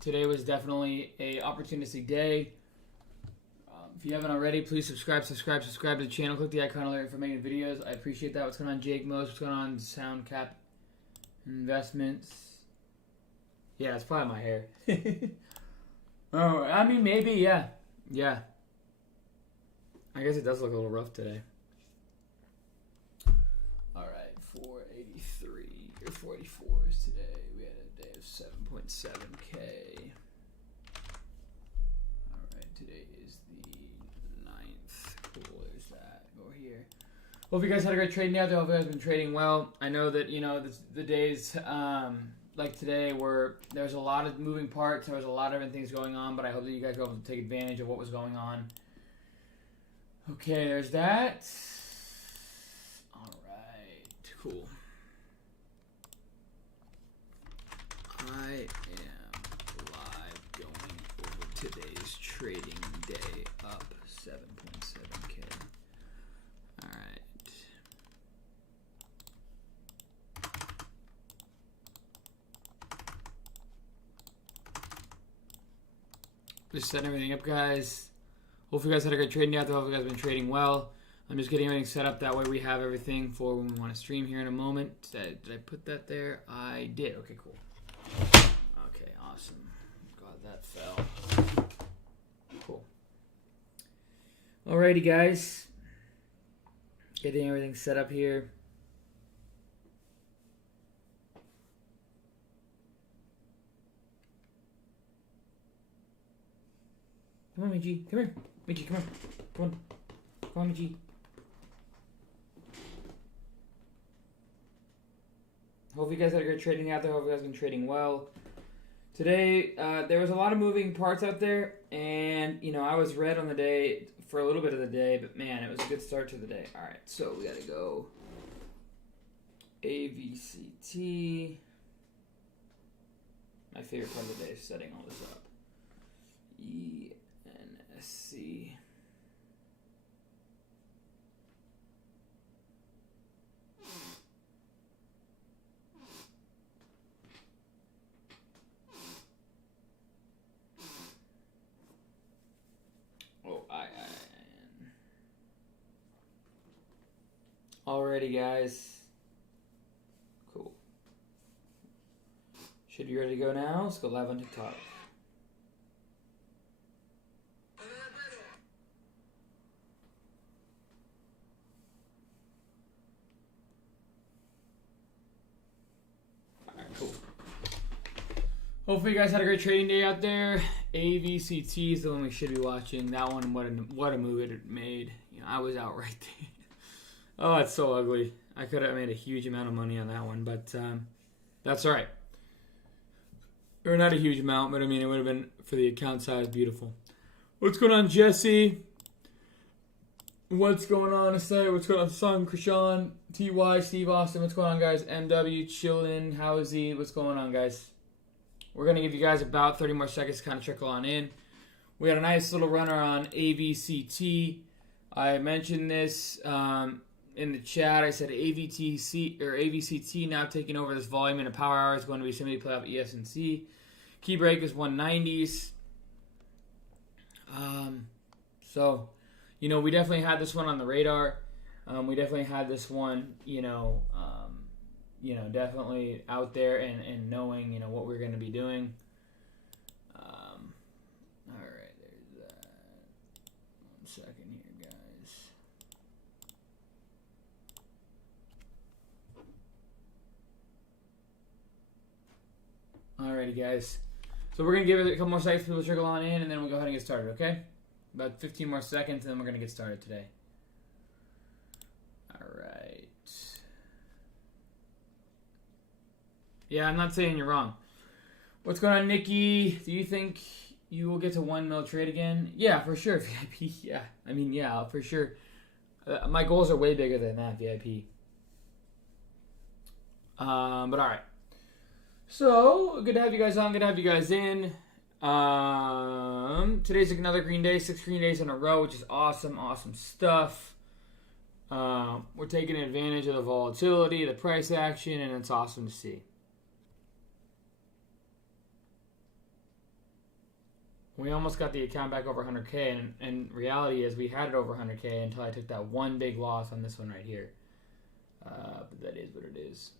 Today was definitely a opportunistic day. If you haven't already, please subscribe to the channel. Click the icon alert for making videos. I appreciate that. What's going on, Jake Mose? What's going on, SoundCap Investments? Yeah, it's probably my hair. Oh, I mean, maybe, yeah. Yeah. I guess it does look a little rough today. All right, 483 or 44s today. We had a day of 7.7K. All right, today is the 9th. Cool, there's that. Go here. Hope you guys had a great trading day out there. Hope you guys have been trading well. I know that, you know, the days like today where there's a lot of moving parts. There was a lot of different things going on, but I hope that you guys were able to take advantage of what was going on. Okay, there's that. All right, cool. I am live going over today's trading day up 7.7K. All right. Just setting everything up, guys. Hopefully you guys had a great trading day out there. Hopefully you guys have been trading well. I'm just getting everything set up. That way we have everything for when we want to stream here in a moment. Did I put that there? I did. Okay, cool. Okay, awesome. God, that fell. Cool. Alrighty, guys. Getting everything set up here. Come on, Michi. Come here. Michi, come on. Come on. Come on, Michi. Hope you guys had a great trading out there. Hope you guys have been trading well. Today, there was a lot of moving parts out there. And, you know, I was red on the day for a little bit of the day. But, man, it was a good start to the day. All right, so we got to go AVCT. My favorite part of the day is setting all this up. ENSC. Oh, IIN. Alrighty, guys. Cool. Should be ready to go now. Let's go live on TikTok. Cool. Hopefully you guys had a great trading day out there. AVCT is the one we should be watching. That one, what a move it made. You know, I was out right there. Oh, it's so ugly. I could have made a huge amount of money on that one, but that's all right. Or not a huge amount, but I mean, it would have been, for the account size, beautiful. What's going on, Jesse? What's going on, Asai? What's going on, Son, Krishan, TY, Steve Austin? What's going on, guys? MW, Chillin, Howsy? What's going on, guys? We're going to give you guys about 30 more seconds to kind of trickle on in. We had a nice little runner on AVCT. I mentioned this in the chat. I said AVCT now taking over this volume in a power hour is going to be somebody play off ESNC. Key break is 190s. So, you know, we definitely had this one on the radar. We definitely had this one, definitely out there and knowing, you know, what we're going to be doing. All right, there's that. 1 second here, guys. All righty, guys. So we're going to give it a couple more seconds for people to trickle on in, and then we'll go ahead and get started, okay? About 15 more seconds, and then we're going to get started today. All right. Yeah, I'm not saying you're wrong. What's going on, Nikki? Do you think you will get to 1 mil trade again? Yeah, for sure, VIP. Yeah, I mean, yeah, for sure. My goals are way bigger than that, VIP. But all right. So, good to have you guys on. Good to have you guys in. Today's another green day. 6 green days in a row, which is awesome. Awesome stuff. We're taking advantage of the volatility, the price action, and it's awesome to see. We almost got the account back over 100K, and reality is we had it over 100K until I took that one big loss on this one right here. But that is what it is.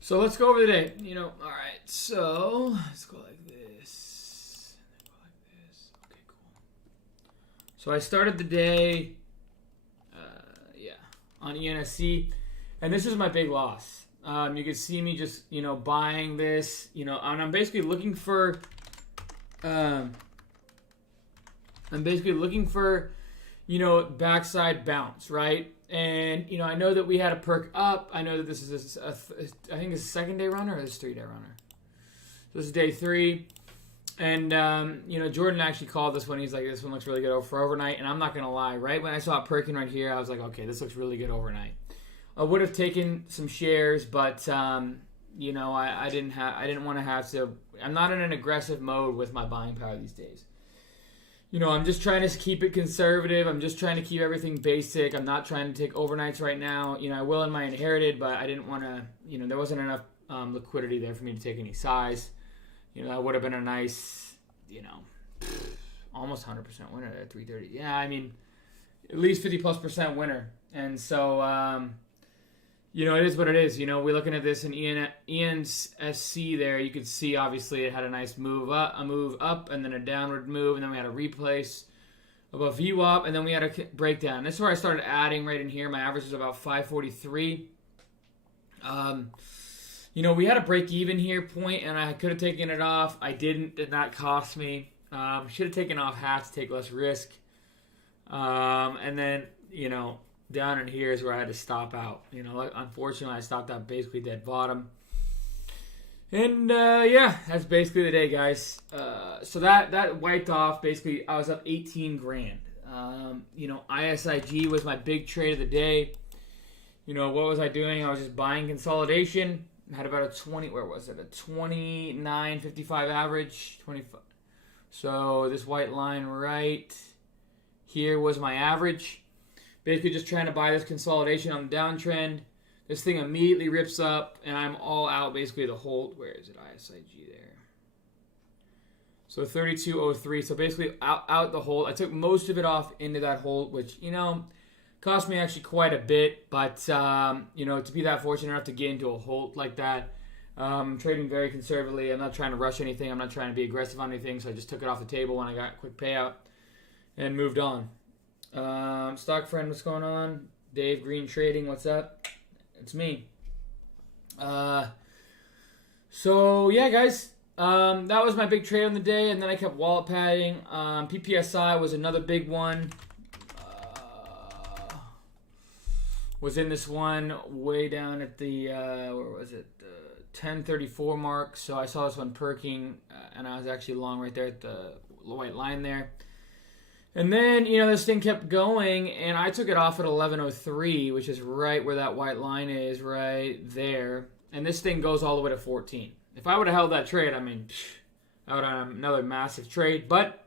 So let's go over the day. All right. So let's go like this. Go like this. Okay, cool. So I started the day, on ENSC, and this is my big loss. You can see me just, buying this, and I'm basically looking for, backside bounce, right? And, I know that we had a perk up. I know that this is, I think it's a second day runner or this 3 day runner. So this is day 3. And, Jordan actually called this one. He's like, this one looks really good for overnight. And I'm not going to lie. Right when I saw it perking right here, I was like, okay, this looks really good overnight. I would have taken some shares, but, I didn't want to have to. I'm not in an aggressive mode with my buying power these days. I'm just trying to keep it conservative. I'm just trying to keep everything basic. I'm not trying to take overnights right now. I will in my inherited, but I didn't want to, there wasn't enough liquidity there for me to take any size. That would have been a nice, almost 100% winner at 330. Yeah, I mean, at least 50+% winner. And so, it is what it is. We're looking at this in ENSC there. You could see, obviously, it had a nice move up, and then a downward move, and then we had a replace of a VWAP, and then we had a breakdown. This is where I started adding right in here. My average was about 543. We had a break-even here point, and I could have taken it off. I didn't. Did not cost me. Should have taken off half to take less risk. And then, down in here is where I had to stop out. Unfortunately, I stopped out basically dead bottom. And, that's basically the day, guys. So that wiped off. Basically, I was up 18 grand. ISIG was my big trade of the day. What was I doing? I was just buying consolidation. Had about a 29.55 average. 25. So this white line right here was my average. Basically just trying to buy this consolidation on the downtrend. This thing immediately rips up, and I'm all out basically the hold. Where is it? ISIG there. So 32.03. So basically out the hold. I took most of it off into that hold, which, cost me actually quite a bit. But, to be that fortunate enough to get into a hold like that, I'm trading very conservatively. I'm not trying to rush anything. I'm not trying to be aggressive on anything. So I just took it off the table when I got a quick payout and moved on. Stock friend, what's going on? Dave Green Trading, what's up? It's me. So yeah, guys, that was my big trade on the day, and then I kept wallet padding. PPSI was another big one. Was in this one way down at the where was it? 1034 mark. So I saw this one perking, and I was actually long right there at the white line there. And then, this thing kept going, and I took it off at 1103, which is right where that white line is, right there. And this thing goes all the way to 14. If I would have held that trade, I would have had another massive trade. But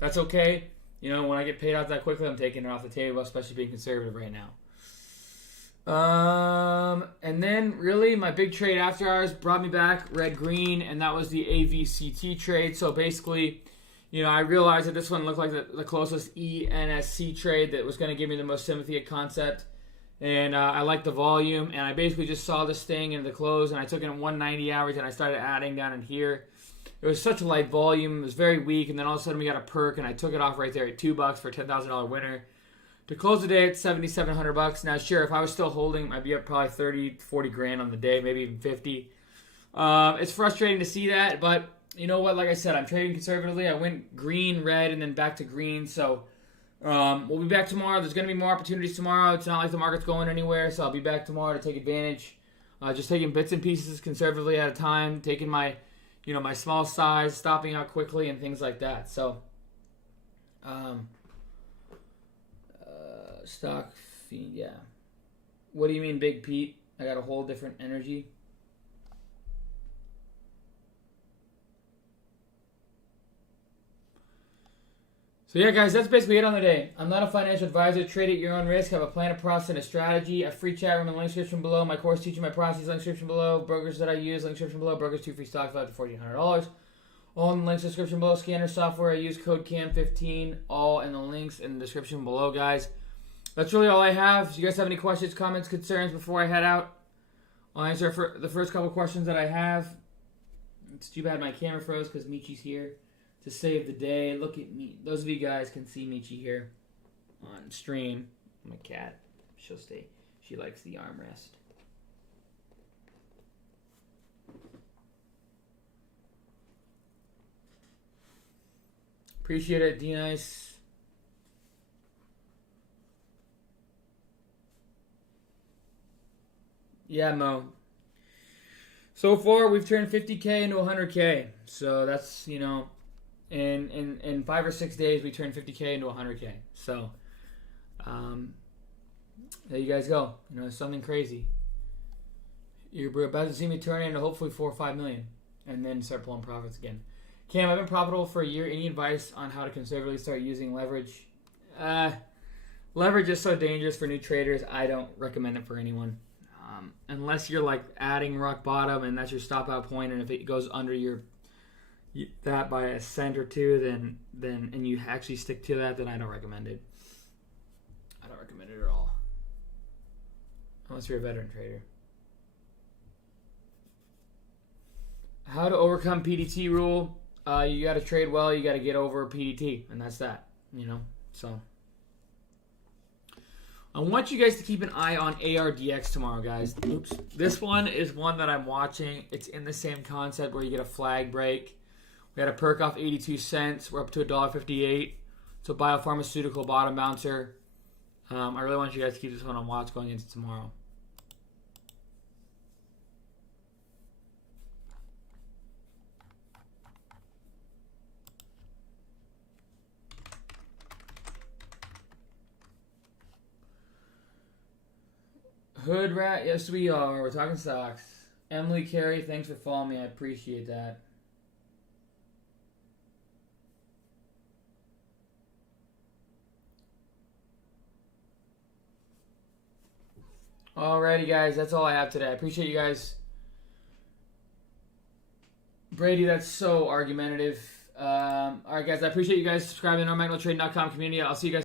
that's okay. When I get paid out that quickly, I'm taking it off the table, especially being conservative right now. And then, really, my big trade after hours brought me back red-green, and that was the AVCT trade. So, basically, I realized that this one looked like the closest ENSC trade that was going to give me the most sympathy at concept. And I liked the volume. And I basically just saw this thing in the close. And I took it at 190 average. And I started adding down in here. It was such a light volume. It was very weak. And then all of a sudden we got a perk. And I took it off right there at $2 for a $10,000 winner. To close the day at $7,700. Now, sure, if I was still holding, I'd be up probably 30, 40 grand on the day. Maybe even 50. It's frustrating to see that. But you know what? Like I said, I'm trading conservatively. I went green, red, and then back to green. So we'll be back tomorrow. There's going to be more opportunities tomorrow. It's not like the market's going anywhere. So I'll be back tomorrow to take advantage. Just taking bits and pieces conservatively at a time. Taking my, my small size, stopping out quickly, and things like that. So, stock feed, yeah. What do you mean, Big Pete? I got a whole different energy. So yeah, guys, that's basically it on the day. I'm not a financial advisor. Trade at your own risk. Have a plan, a process, and a strategy. A free chat room in the link description below. My course teaching my process, link description below. Brokers that I use, link description below. Brokers 2 free stocks, up to $1,400. All in the links description below. Scanner software, I use code CAM15. All in the links in the description below, guys. That's really all I have. If you guys have any questions, comments, concerns before I head out, I'll answer for the first couple questions that I have. It's too bad my camera froze because Michi's here to save the day. Look at me. Those of you guys can see Michi here on stream. My cat. She'll stay. She likes the armrest. Appreciate it, D-Nice. Yeah, Mo. So far, we've turned 50K into 100K. So that's, you know, in 5 or 6 days, we turned 50K into 100K. So, there you guys go. You know, it's something crazy. You're about to see me turn into hopefully 4 or 5 million and then start pulling profits again. Cam, I've been profitable for a year. Any advice on how to conservatively start using leverage? Leverage is so dangerous for new traders. I don't recommend it for anyone. Unless you're like adding rock bottom and that's your stop out point, and if it goes under that by a cent or two, then and you actually stick to that, then I don't recommend it. I don't recommend it at all. Unless you're a veteran trader. How to overcome PDT rule? You got to trade well. You got to get over PDT, and that's that. You know, so. I want you guys to keep an eye on ARDX tomorrow, guys. Oops. This one is one that I'm watching. It's in the same concept where you get a flag break. We had a perk off 82 cents. We're up to $1.58. So biopharmaceutical bottom bouncer. I really want you guys to keep this one on watch going into tomorrow. Hood Rat, yes we are. We're talking stocks. Emily Carey, thanks for following me. I appreciate that. Alrighty, guys. That's all I have today. I appreciate you guys. Brady, that's so argumentative. Alright, guys. I appreciate you guys subscribing to NorMagnoTrading.com community. I'll see you guys.